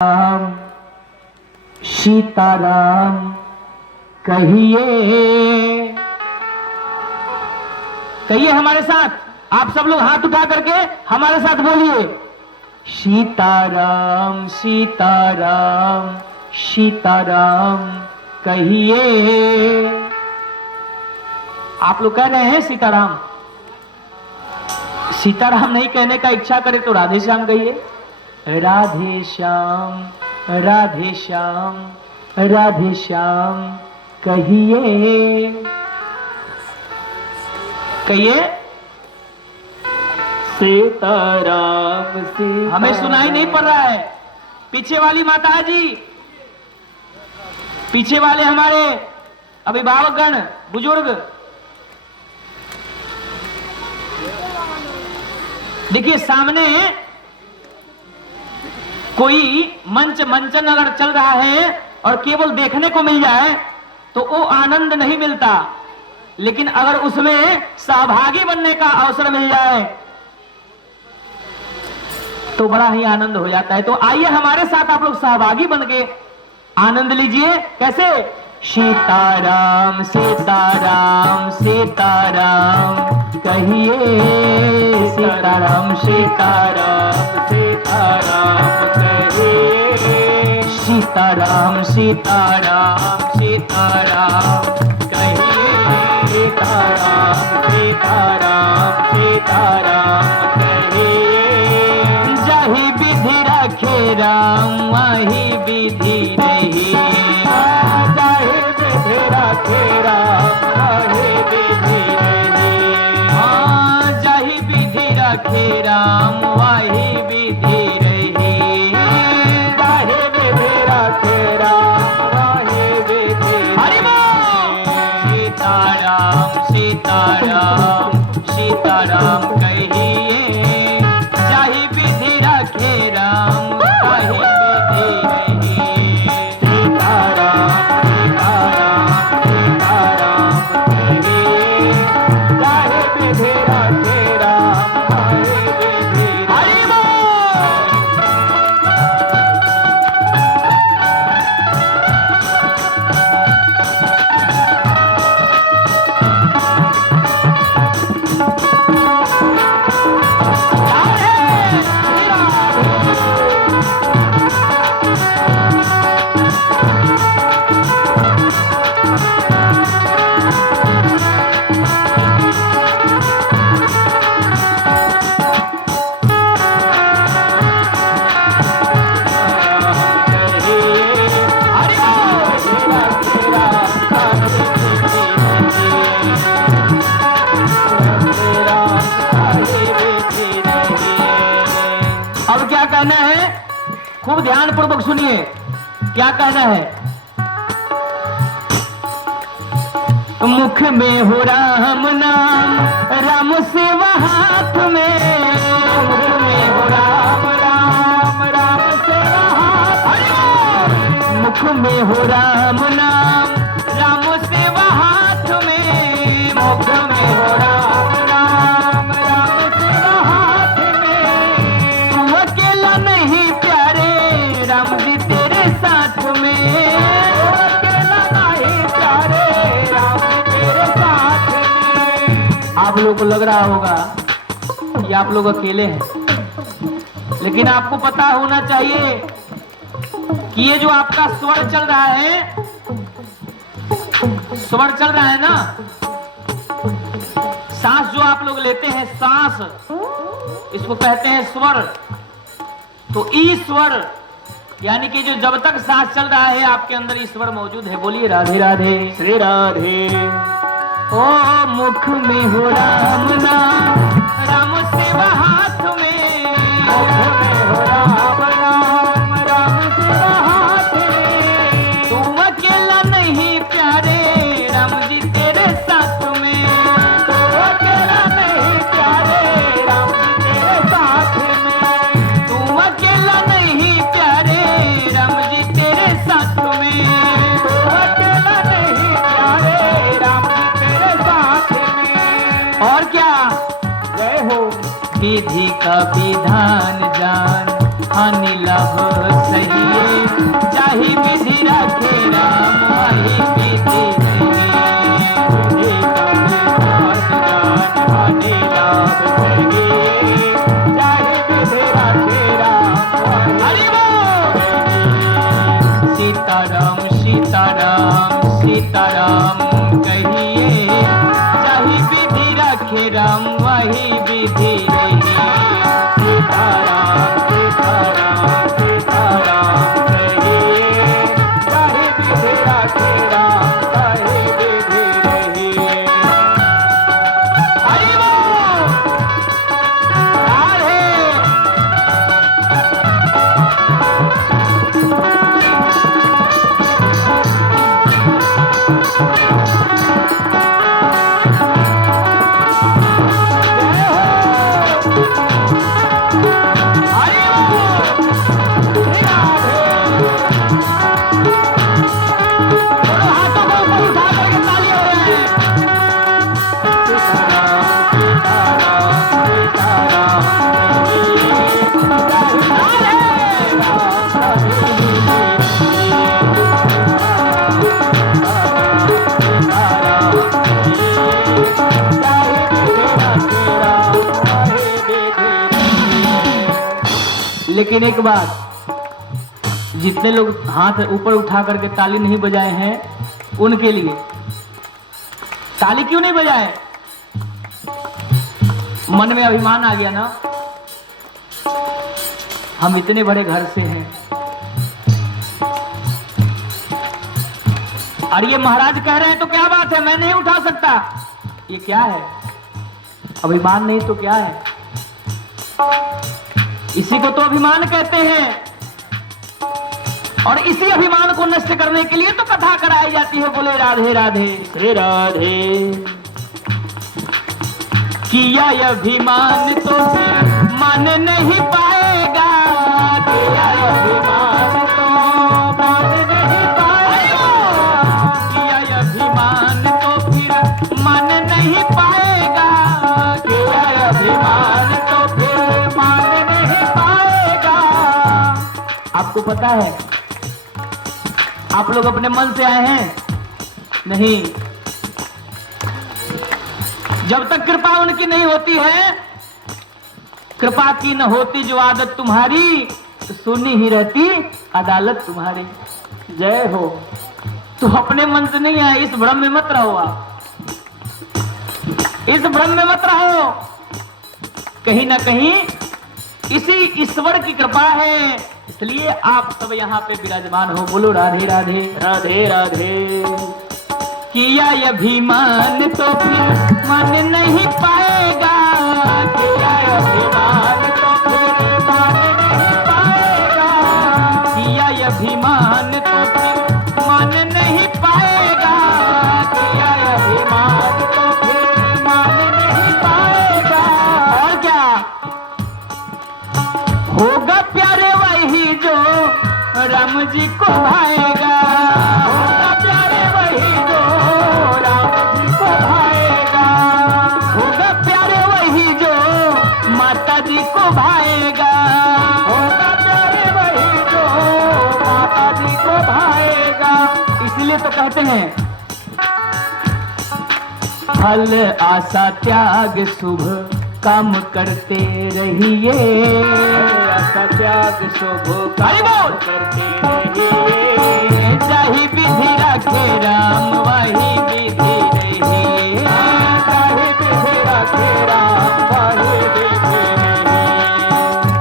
राम सीताराम कहिए कहिए हमारे साथ। आप सब लोग हाथ उठा करके हमारे साथ बोलिए, सीताराम सीताराम सीताराम कहिए। आप लोग कह रहे हैं सीताराम। सीताराम नहीं कहने का इच्छा करे तो राधे श्याम कहिए, राधे श्याम राधे श्याम राधे श्याम कहिए कहिए। सीताराम सीताराम। हमें सुनाई नहीं पड़ रहा है। पीछे वाली माता जी, पीछे वाले हमारे अभिभावकगण बुजुर्ग, देखिए सामने कोई मंचन अगर चल रहा है और केवल देखने को मिल जाए तो वो आनंद नहीं मिलता, लेकिन अगर उसमें सहभागी बनने का अवसर मिल जाए तो बड़ा ही आनंद हो जाता है। तो आइए हमारे साथ आप लोग सहभागी बन के आनंद लीजिए। कैसे? सीताराम सीताराम सीताराम कहिए, सीताराम सीताराम सीताराम कहिए, सीताराम सीताराम सीताराम कहिए, सीताराम सीताराम सीताराम कहिए। जही विधि रखे राम वही विधि रहिए, रखे राम वही विधि रहिए। जही विधि रखे राम वही विधि रहिए, जही विधि रखे राम वही विधि रहिए। सीताराम सीताराम सीताराम कहिए, जही विधि रखे राम वही विधि रहिए। सीताराम कहना है, खूब ध्यान पूर्वक सुनिए क्या कहना है। मुख में हो राम नाम, राम सेवा हाथ में, मुख में हो राम राम राम सेवा हाथ, मुख में हो राम नाम राम सेवा हाथ में, मुख में हो राम राम राम सेवा हाथ में। तू अकेला नहीं प्यारे राम जी तेरे साथ में, अकेला नहीं प्यारे राम जी तेरे साथ में। आप लोगों को लग रहा होगा कि आप लोग अकेले हैं, लेकिन आपको पता होना चाहिए कि ये जो आपका स्वर चल रहा है, स्वर चल रहा है ना, सांस जो आप लोग लेते हैं, सांस, इसको कहते हैं स्वर। तो ईश्वर यानी कि जो जब तक सांस चल रहा है आपके अंदर ईश्वर मौजूद है। बोलिए राधे राधे श्री राधे। ओ मुख में हो राम नाम राम सेवा हाथ में, मुख में हो राम राम राम सेवा हाथ में। तुम अकेला नहीं प्यारे राम जी तेरे साथ में, तुम अकेला नहीं प्यारे राम जी तेरे साथ में। तुम अकेला नहीं प्यारे राम जी तेरे साथ में, तुम अकेला नहीं प्यारे राम जी तेरे साथ में। और क्या? जय हो। विधि का विधान जान हानि लाभ सहिए, जाहि विधि रखे राम वही विधि रहिए। हानि लाभ सहिए, जाहि विधि रखे राम वही सीताराम सीताराम सीताराम कहिए, जाहि विधि रखे राम वही विधि रहिए। सीताराम सीताराम सीताराम कहिए, जाहि विधि रखे राम वही विधि रहिए। हरि बोल राधे। लेकिन एक बात, जितने लोग हाथ ऊपर उठा करके ताली नहीं बजाए हैं उनके लिए ताली क्यों नहीं बजाए? मन में अभिमान आ गया ना, हम इतने बड़े घर से हैं और ये महाराज कह रहे हैं तो क्या बात है, मैं नहीं उठा सकता। ये क्या है? अभिमान नहीं तो क्या है? इसी को तो अभिमान कहते हैं। और इसी अभिमान को नष्ट करने के लिए तो कथा कराई जाती है। बोले राधे राधे श्री राधे। किया अभिमान तो मान नहीं पाएगा, किया अभिमान तो मान नहीं पाएगा, किया अभिमान तो फिर मान नहीं पाएगा, किया अभिमान तो फिर मान नहीं पाएगा। आपको पता है आप लोग अपने मन से आए हैं? नहीं, जब तक कृपा उनकी नहीं होती है, कृपा की न होती जो आदत तुम्हारी, तो सुनी ही रहती अदालत तुम्हारी। जय हो। तो अपने मन से नहीं आए, इस भ्रम में मत रहो। आप इस भ्रम में मत रहो। कहीं ना कहीं इसी ईश्वर की कृपा है, इसलिए आप सब यहाँ पे विराजमान हो। बोलो राधे राधे राधे राधे। किया अभिमान तो फिर मान नहीं पाएगा, किया अभिमान तो फिर मान नहीं पाएगा, किया अभिमान तो फिर मान नहीं पाएगा, किया अभिमान तो फिर मान नहीं पाएगा। और क्या होगा प्यारे वही जो राम जी को भाएगा, होगा प्यारे वही जो राम जी को भाएगा, होगा प्यारे वही जो माता जी को भाएगा, होगा प्यारे वही जो माता जी को भाएगा। इसलिए तो कहते हैं फल आशा त्याग शुभ काम करते रहिए, आशा त्याग शुभ काम करते रहिए, जाहि विधि रखे राम वही विधि रहिए, जाहि विधि रखे राम वही विधि रहिए।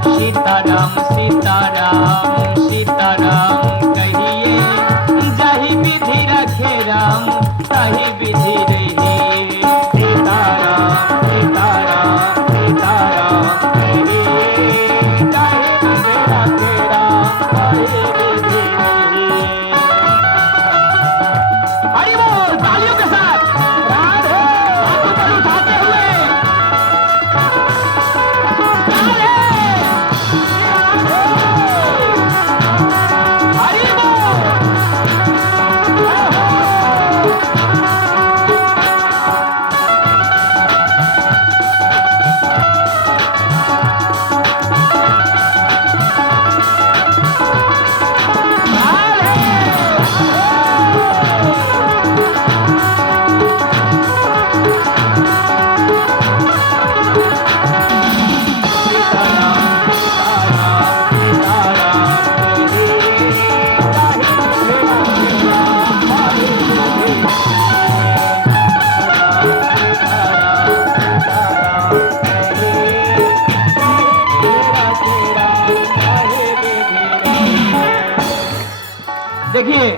सीताराम सीताराम सीताराम कहिए, जाहि विधि रखे राम ताहि विधि रहिए। सीताराम सीताराम सीताराम कहिए, ताहि विधि रखे राम ताहि विधि देखिए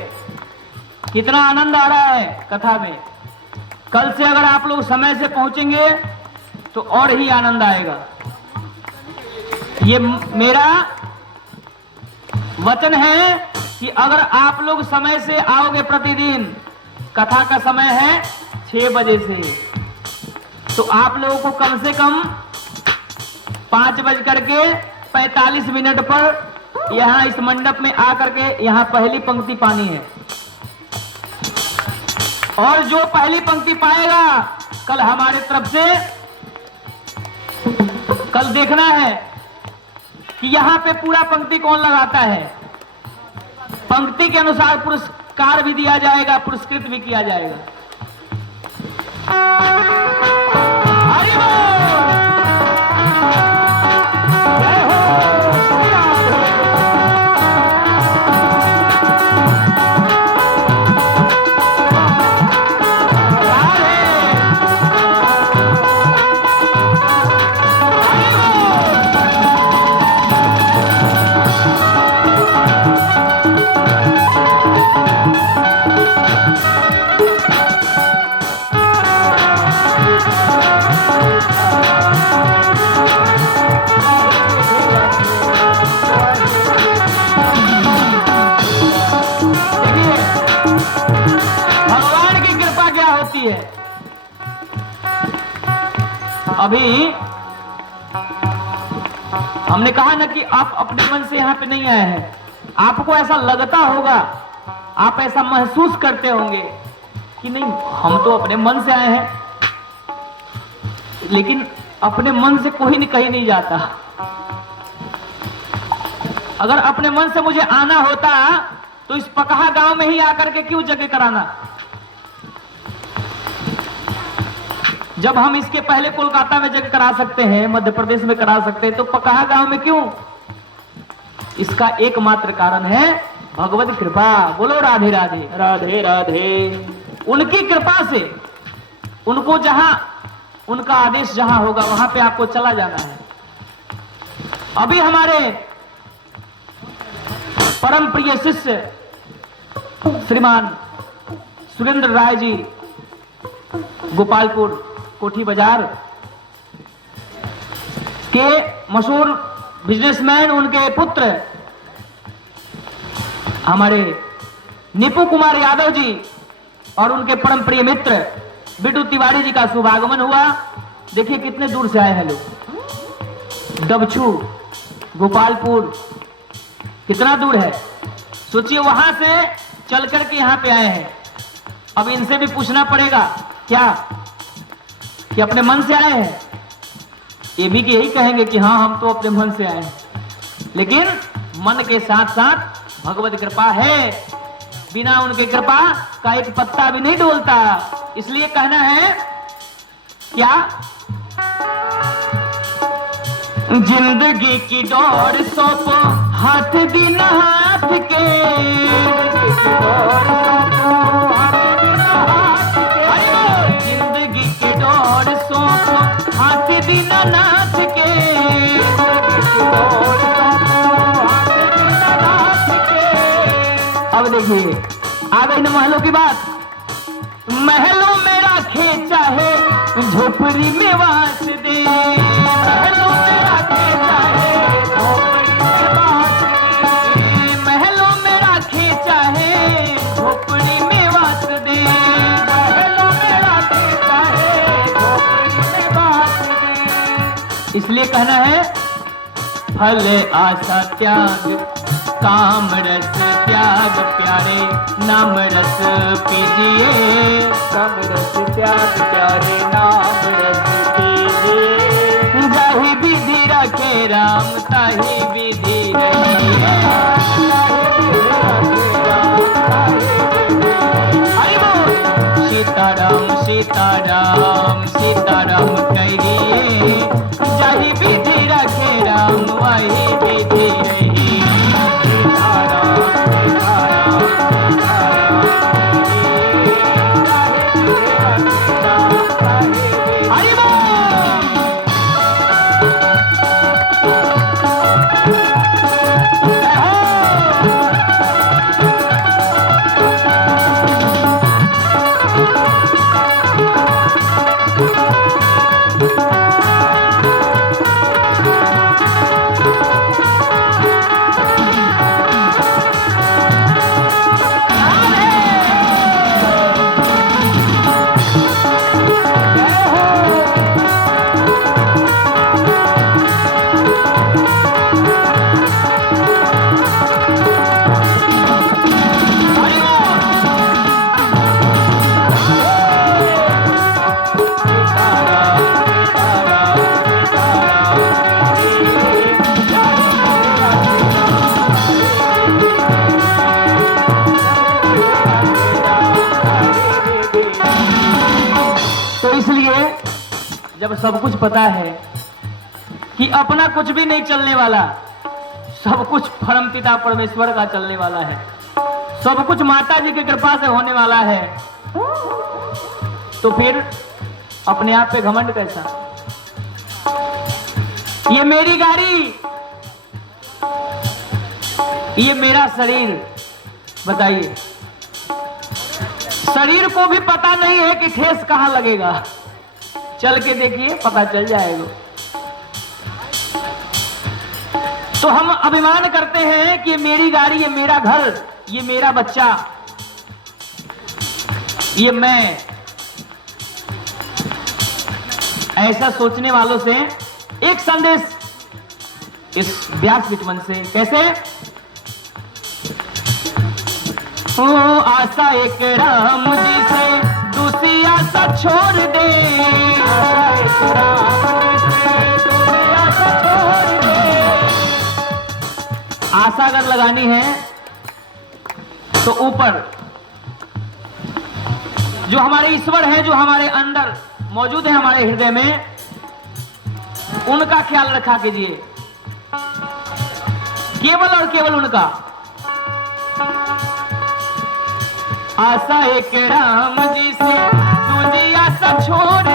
कितना आनंद आ रहा है कथा में। कल से अगर आप लोग समय से पहुंचेंगे तो और ही आनंद आएगा। ये मेरा वचन है कि अगर आप लोग समय से आओगे, प्रतिदिन कथा का समय है 6 बजे से, तो आप लोगों को कम से कम 5:45 पर यहाँ इस मंडप में आकर के यहाँ पहली पंक्ति पानी है। और जो पहली पंक्ति पाएगा, कल हमारे तरफ से कल देखना है कि यहाँ पे पूरा पंक्ति कौन लगाता है। पंक्ति के अनुसार पुरस्कार भी दिया जाएगा, पुरस्कृत भी किया जाएगा। हरि बोल। जय हो श्री राधे। अभी हमने कहा ना कि आप अपने मन से यहाँ पे नहीं आए हैं। आपको ऐसा लगता होगा, आप ऐसा महसूस करते होंगे कि नहीं, हम तो अपने मन से आए हैं। लेकिन अपने मन से कोई नहीं कहीं नहीं जाता। अगर अपने मन से मुझे आना होता तो इस पकहा गांव में ही आकर के क्यों जगह कराना। जब हम इसके पहले कोलकाता में जगह करा सकते हैं, मध्य प्रदेश में करा सकते हैं, तो पकहा गांव में क्यों? इसका एकमात्र कारण है भगवत कृपा। बोलो राधे राधे। राधे राधे। उनकी कृपा से, उनको जहां उनका आदेश जहां होगा वहां पे आपको चला जाना है। अभी हमारे परम प्रिय शिष्य श्रीमान सुरेंद्र राय जी, गोपालपुर कोठी बाजार के मशहूर बिजनेसमैन, उनके पुत्र हमारे निपु कुमार यादव जी और उनके परम प्रिय मित्र बिट्टू तिवारी जी का शुभागमन हुआ। देखिए कितने दूर से आए हैं लोग। डबछू, गोपालपुर कितना दूर है, सोचिए, वहां से चल करके यहाँ पे आए हैं। अब इनसे भी पूछना पड़ेगा क्या कि अपने मन से आए हैं? ये भी कि यही कहेंगे कि हाँ हम तो अपने मन से आए हैं। लेकिन मन के साथ साथ भगवत कृपा है, बिना उनके कृपा का एक पत्ता भी नहीं डोलता। इसलिए कहना है क्या, जिंदगी की दौड़ सौंपो हाथ बिना हाथ के, जिंदगी की दौड़ सौंपो हाथ बिना नाथ के, अब देखिए आ गई न महलों की बात। महलों में राखे चाहे झोपड़ी में वास दे, महलों में राखे चाहे झोपड़ी में वास दे, महलों में राखे चाहे झोपड़ी में वास दे, महलों में राखे चाहे झोपड़ी में वास दे। इसलिए कहना है फल आशा त्याग काम रस त्याग प्यारे, नाम रस पीजिए, काम रस त्याग प्यारे, नाम रस पीजिए, जाहि विधि रखे राम ताहि विधि रहिए, सीताराम सीताराम सीताराम कहिए, जाहि विधि रखे राम वही विधि रहिए। जब सब कुछ पता है कि अपना कुछ भी नहीं चलने वाला, सब कुछ परमपिता परमेश्वर का चलने वाला है, सब कुछ माता जी की कृपा से होने वाला है, तो फिर अपने आप पे घमंड कैसा? ये मेरी गाड़ी, ये मेरा शरीर, बताइए, शरीर को भी पता नहीं है कि ठेस कहां लगेगा। चल के देखिए, पता चल जाएगा। तो हम अभिमान करते हैं कि ये मेरी गाड़ी, ये मेरा घर, ये मेरा बच्चा, ये मैं। ऐसा सोचने वालों से एक संदेश इस व्यास विटमन से, कैसे? ओ आशा एक राम जी से दूसरी आशा छोड़ दे, आशा अगर लगानी है तो ऊपर जो हमारे ईश्वर है, जो हमारे अंदर मौजूद है, हमारे हृदय में, उनका ख्याल रखा कीजिए, केवल और केवल उनका। आशा एक राम जी से दूसरी आशा छोड़ दे,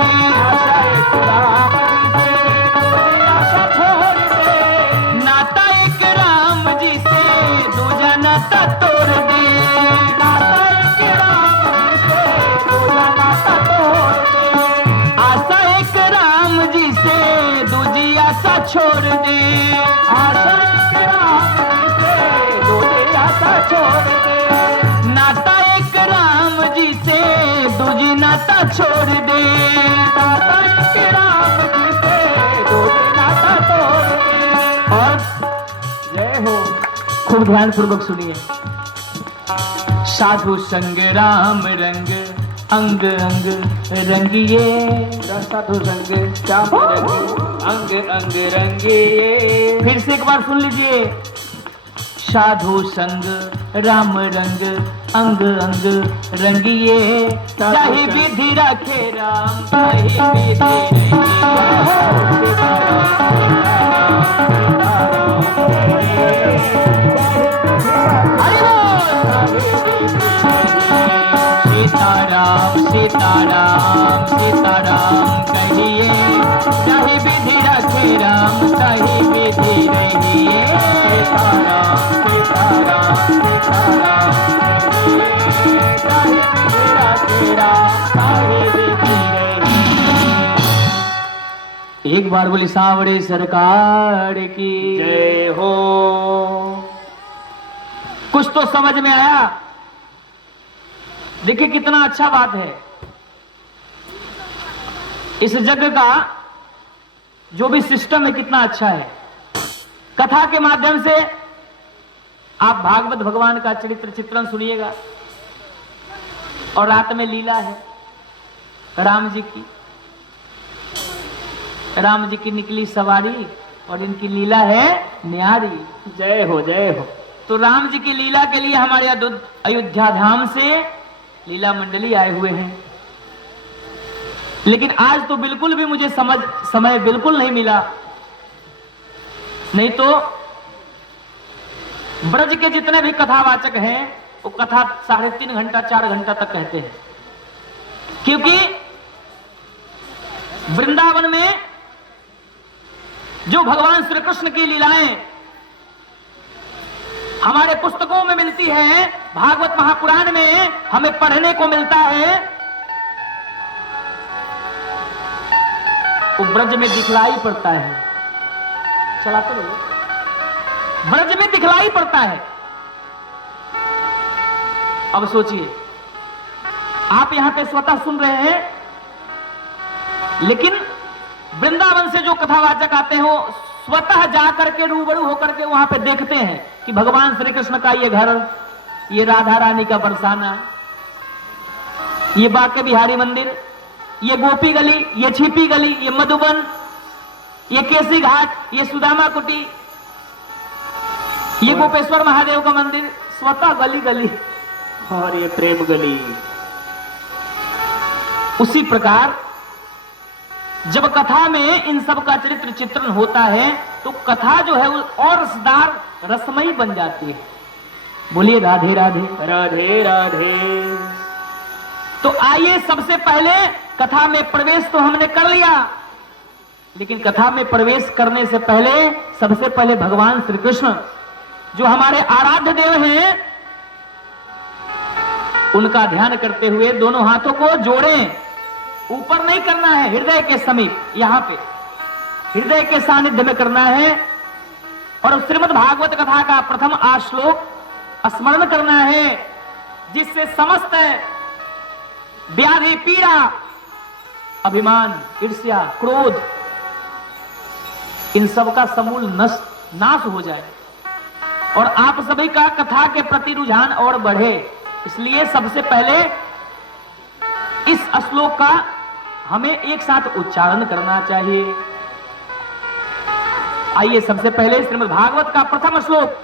आशा एक राम जी से दूसरी आशा छोड़ दे, नाता एक राम जी से दूजा नाता तोड़ दे, नाता एक राम जी से दूजा नाता तोड़ दे, आशा एक राम जी से दूजी आशा छोड़ दे, आशा एक राम जी से दूजी आशा छोड़ दे, नाता एक राम जी से दूजी नाता छोड़ दे, नाता एक राम जी से दूजी नाता तोड़ दे। और जय हो, खूब ध्यान पूर्वक सुनिए। साधु संग राम रंग अंग अंग रंगिए, साधु संग श्याम रंग अंग अंग रंगिए। फिर से एक बार सुन लीजिए। साधु संग राम रंग अंग अंग रंगिए, चाहे विधि रखे राम, चाहे विधि सीताराम सीताराम सीताराम कहिए, चाहे विधि रखे राम, चाहे विधि रहिए, सीताराम सीताराम सीताराम कहिए, चाहे विधि रखे राम, चाहे विधि रहिए। एक बार बोली सावड़े सरकार की जय हो। कुछ तो समझ में आया? देखिए कितना अच्छा बात है। इस जग का जो भी सिस्टम है कितना अच्छा है। कथा के माध्यम से आप भागवत भगवान का चरित्र चित्रण सुनिएगा, और रात में लीला है राम जी की। राम जी की निकली सवारी और इनकी लीला है न्यारी। जय हो जय हो। तो राम जी की लीला के लिए हमारे अयोध्या धाम से लीला मंडली आए हुए हैं, लेकिन आज तो बिल्कुल भी मुझे समय बिल्कुल नहीं मिला। नहीं तो ब्रज के जितने भी कथावाचक हैं वो कथा 3.5 घंटा 4 घंटा तक कहते हैं, क्योंकि वृंदावन में जो भगवान श्री कृष्ण की लीलाएं हमारे पुस्तकों में मिलती है, भागवत महापुराण में हमें पढ़ने को मिलता है, वो ब्रज में दिखलाई पड़ता है। चलाते रहो, ब्रज में दिखलाई पड़ता है। अब सोचिए, आप यहां पे स्वतः सुन रहे हैं, लेकिन वृंदावन से जो कथावाचक आते हैं वो स्वतः जाकर के रूबरू होकर के वहां पे देखते हैं कि भगवान श्री कृष्ण का ये घर, ये राधा रानी का बरसाना, ये बांके बिहारी मंदिर, ये गोपी गली, ये छिपी गली, ये मधुबन, ये केसी घाट, ये सुदामा कुटी, ये गोपेश्वर महादेव का मंदिर, स्वतः गली गली, और ये प्रेम गली। उसी प्रकार जब कथा में इन सब का चरित्र चित्रण होता है तो कथा जो है वो और रसदार रसमयी बन जाती है। बोलिए राधे राधे। राधे राधे। तो आइए, सबसे पहले कथा में प्रवेश तो हमने कर लिया, लेकिन कथा में प्रवेश करने से पहले सबसे पहले भगवान श्री कृष्ण जो हमारे आराध्य देव हैं, उनका ध्यान करते हुए दोनों हाथों को जोड़ें। ऊपर नहीं करना है, हृदय के समीप, यहां पे हृदय के सानिध्य में करना है। और श्रीमद् भागवत कथा का प्रथम आश्लोक स्मरण करना है, जिससे समस्त व्याधि, पीड़ा, अभिमान, ईर्ष्या, क्रोध, इन सब का समूल नाश हो जाए और आप सभी का कथा के प्रति रुझान और बढ़े। इसलिए सबसे पहले इस श्लोक का हमें एक साथ उच्चारण करना चाहिए। आइए, सबसे पहले श्रीमद् भागवत का प्रथम श्लोक